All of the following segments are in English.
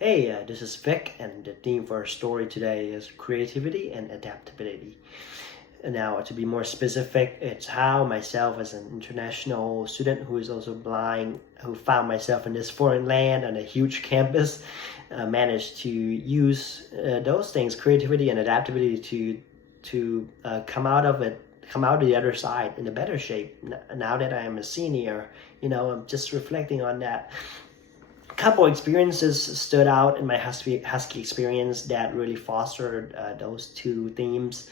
Hey, this is Vic, and the theme for our story today is creativity and adaptability. Now, to be more specific, it's how myself as an international student who is also blind, who found myself in this foreign land on a huge campus, managed to use those things, creativity and adaptability, to come out of it, come out of the other side in a better shape. Now that I am a senior, I'm just reflecting on that. Couple experiences stood out in my Husky experience that really fostered those two themes.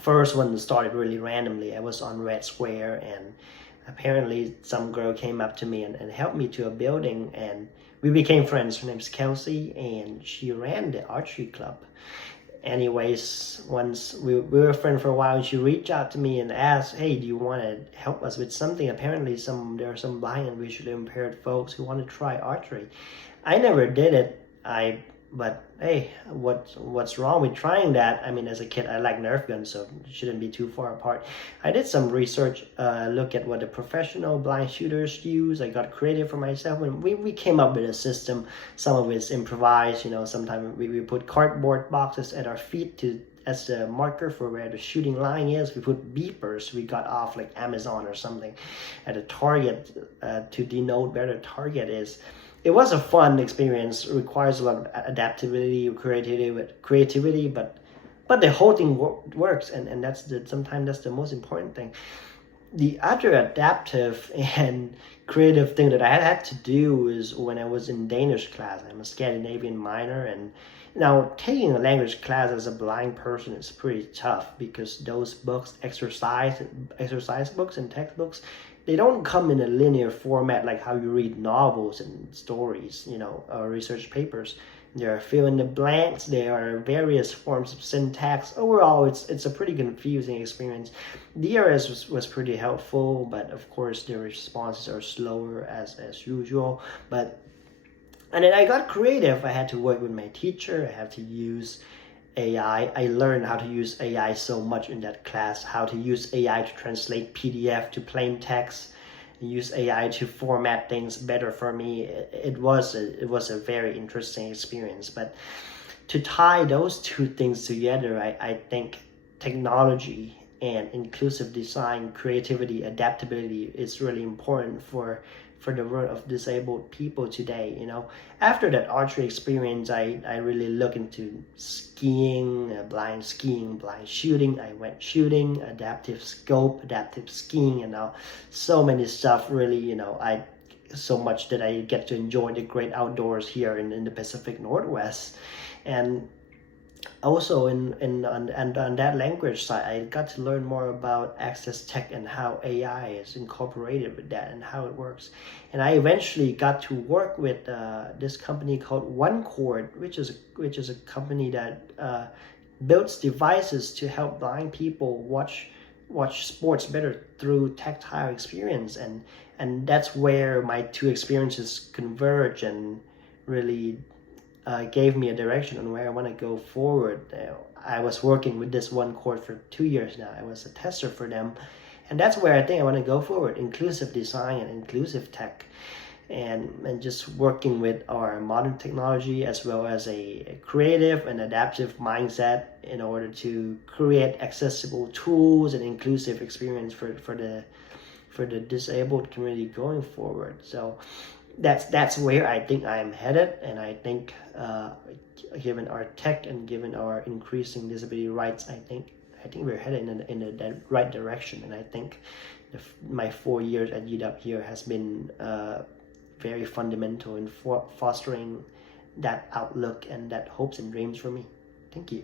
First one started really randomly. I was on Red Square, and apparently some girl came up to me and helped me to a building, and we became friends. Her name's Kelsey, and she ran the archery club. Anyways, once we were friends for a while, and she reached out to me and asked, hey, do you want to help us with something? Apparently there are some blind and visually impaired folks who want to try archery. I never did it, but hey, what's wrong with trying that? I mean, as a kid, I like Nerf guns, so it shouldn't be too far apart. I did some research, look at what the professional blind shooters use. I got creative for myself, and we came up with a system. Some of it's improvised. Sometimes we put cardboard boxes at our feet as the marker for where the shooting line is. We put beepers we got off like Amazon or something at a target to denote where the target is. It was a fun experience. It requires a lot of adaptability, creativity, but the whole thing works, and sometimes that's the most important thing. The other adaptive and creative thing that I had to do is when I was in Danish class. I'm a Scandinavian minor, and now taking a language class as a blind person is pretty tough because those books, exercise books and textbooks, they don't come in a linear format like how you read novels and stories, or research papers. There are fill in the blanks, there are various forms of syntax. Overall, it's a pretty confusing experience. DRS was pretty helpful, but of course the responses are slower as usual. And then I got creative. I had to work with my teacher. I had to use AI. I learned how to use AI so much in that class, how to use AI to translate PDF to plain text, use AI to format things better for me. It was a very interesting experience. But to tie those two things together, I think technology and inclusive design, creativity, adaptability is really important for the world of disabled people today. After that archery experience, I really look into skiing, blind shooting. I went shooting, adaptive scope, adaptive skiing, and now so many stuff. Really, so much that I get to enjoy the great outdoors here in the Pacific Northwest. And also on that language side, I got to learn more about access tech and how AI is incorporated with that and how it works. And I eventually got to work with this company called OneCord, which is a company that builds devices to help blind people watch sports better through tactile experience, and that's where my two experiences converge and really gave me a direction on where I want to go forward. I was working with this OneCord for 2 years now. I was a tester for them, and that's where I think I want to go forward: inclusive design and inclusive tech, and just working with our modern technology as well as a creative and adaptive mindset in order to create accessible tools and inclusive experience for the disabled community going forward. So that's where I think I am headed, and I think given our tech and given our increasing disability rights, I think we're headed in the right direction. And I think my 4 years at UW here has been very fundamental in fostering that outlook and that hopes and dreams for me. Thank you.